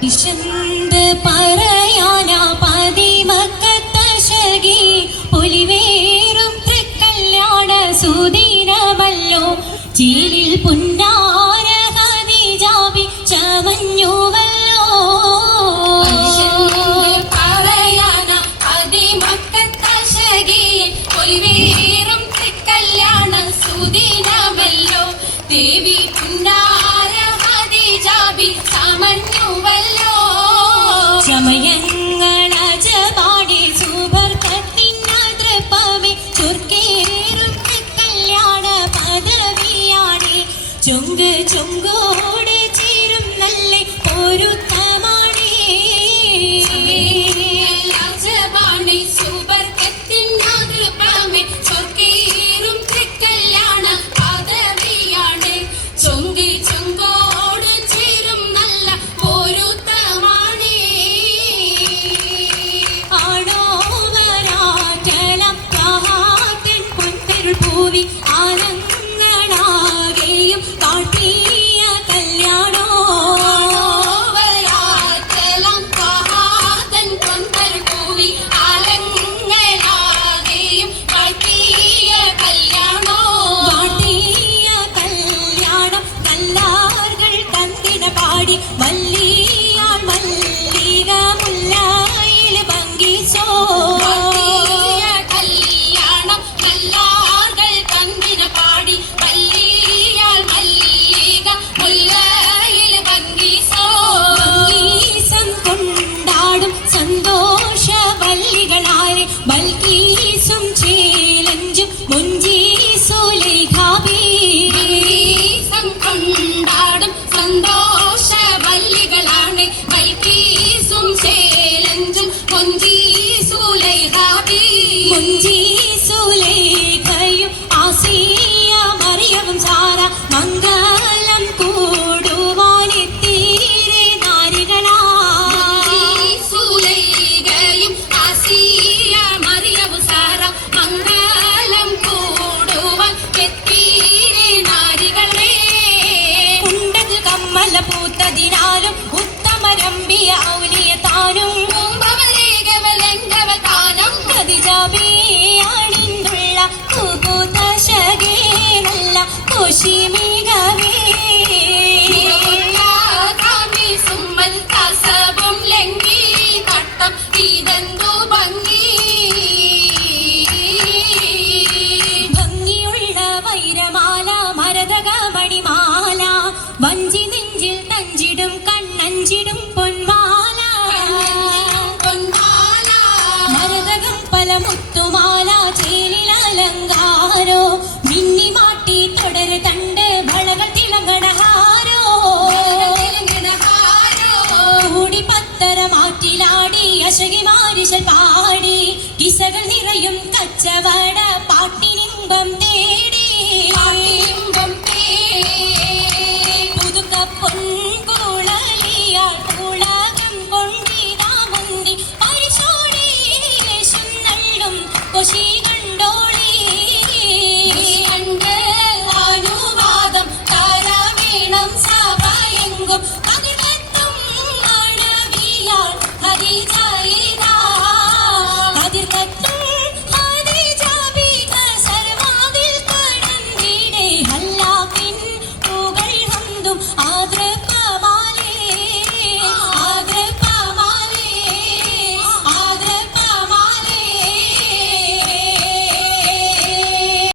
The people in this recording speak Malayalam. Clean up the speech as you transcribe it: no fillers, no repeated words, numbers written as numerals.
വിശന്ത് പറയാനാ പതിമക്കത്തശകി പൊലിവേറും തൃക്കല്യാണ സുദിനമല്ലോ ചീലിൽ പുന്നാര ഖദീജാബി ചമഞ്ഞുവല്ലോ. പറയാനാ പതിമക്കത്തശകി പൊലിവേറും തൃക്കല്യാണ സുദിനമല്ലോ ദേവി പുന്നാര ഖദീജാബി ചമഞ്ഞുവല്ലോ. ചമയങ്ങളജപാടി സുബർക്കത്തിനതൃപ്പമേ ചുർക്കേറും കല്യാണ പദവിയാണേ ചൊങ്ക് ചൊങ്കോട് ചേരും നല്ല പൊരുത്തമാണേ. രാജപാണി സുബർക്കത്തിനതൃപ്പമേ ചുർക്കേറും കല്യാണ പദവിയാണേ ചൊങ്ക് ചൊങ്കോട് ചേരും നല്ല പൊരുത്തമാണേ. ആടോവരാറ്റലം കാറ്റൻ പൊൻപെരുൾ പൂവി ആനങ്ങളാകെയും കാട്ടിയ കല്യാണോ. ആടോവരാറ്റലം കാറ്റൻ പൊൻപെരുൾ പൂവി ആനങ്ങളാകെയും കാട്ടിയ കല്യാണോ. കാട്ടിയ കല്യാണം കല്ലാർകൾ കന്തിന പാടി വല്ലിയാൾ മല്ലിക മുല്ലായിൽ ഭംഗിച്ചോ. കല്യാണം കല്ലാർകൾ കന്തിന പാടി വല്ലിയാൾ മല്ലിക മുല്ലായിൽ ഭംഗിച്ചോ. ഭംഗീസം കൊണ്ടാടും സന്തോഷ വല്ലികളാരെ ബൽക്കീസും ചേലഞ്ചും മുഞ്ചീസുലൈഖാബി. ഭംഗീസം കൊണ്ടാടും സന്തോഷ വല്ലികളാണ് ബൽക്കീസും ചേലഞ്ചും മുഞ്ചീസുലൈഖാബി. മുഞ്ചീസുലൈഖയും ആസിയ മറിയവും സാറ മംഗലം കൂടുവാനെത്തീരെ നാരികളാ. മുഞ്ചീസുലൈഖയും ആസിയ മറിയവും സാറ മംഗലം കൂടുവാൻ എത്തീരെ നാരികളെ. ഉണ്ടത് കമ്മല പൂത്തതിനാലും ഉത്തമരമ്പിയ ഔലിയ താനും ഖദീജാബിയാണിന്നുള്ള കുബുതശകേ നല്ല കുശിമികവേ. സുമ്മൽ കസവും ലംഘി തട്ടം ഇതെന്തു ഭംഗി. ഭംഗിയുള്ള വൈരമാല മരതക മണിമാല വഞ്ചി നെഞ്ചിൽ തഞ്ചിടും കണ്ണഞ്ചിടും പൊന്മാല. മരതകം പല മുത്തുമാല ചേലിൽ അലങ്കാരോ മിന്നിമാട്ടി തുടര് തണ്ട് വളകൾ തിളങ്ങണഹാരോ. കൂടി പത്തര മാറ്റിലാടി അശകി മാരിശൽ പാടി കിസകൾ നിറയും കച്ചവട പാട്ടിനിമ്പം തേടി. പുതുക്ക പൊൻകുളലിയാൾ കുളകം കൊണ്ടിതാ മുന്തി പരിശോടി ലേശം നള്ളും കൊശി കണ്ടോളി. കണ്ട് അനുവാദം തര വേണം സഭയെങ്കും